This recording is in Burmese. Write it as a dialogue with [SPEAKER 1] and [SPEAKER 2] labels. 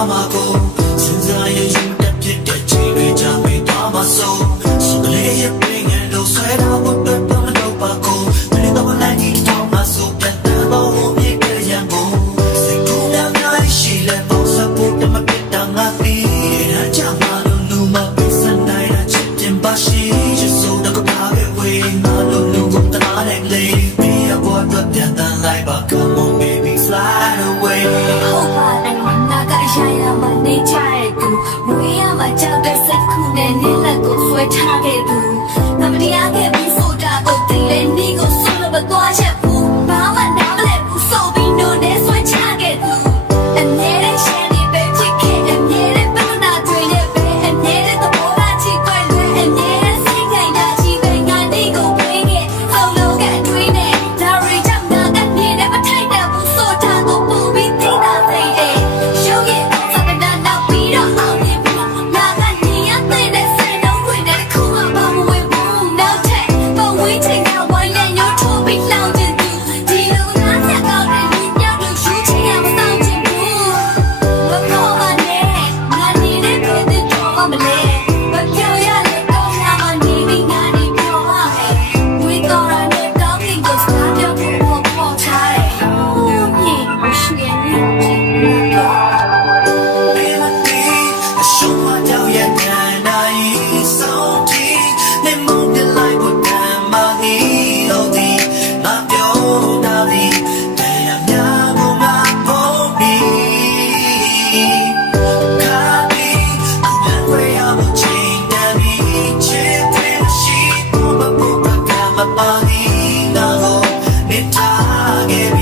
[SPEAKER 1] သွားမှာကိုစဉ်းစားရင်ရင်တက်ဖြစ်တဲ့ချိန်တွေကြမေးသွားမှာဆိုစုလေးရဲ့ပင်ငယ်လို့ဆွဲတာဘုတ်တော့တော့လို့ပါကိုမင်းတော့လည်းဒီတော့မဆိုပြန်တော့ဘုံမြေကရံကိုစိတ်ကူးများများရှိလဲပေါ့စဖို့တမပစ်တာငါပြီးရချမှာလို့လူမပစ်စနိုင်တာချစ်ပြန်ပါရှိ just so တော့ပါပဲဝေးငါလို့လူကိုတနာတယ်လေ be a boy တော့ပြန်တန်လိုက်ပါကော
[SPEAKER 2] နဲ့လက်ကိုဆွဲထားခဲ့သူ
[SPEAKER 1] 나고 내 땅에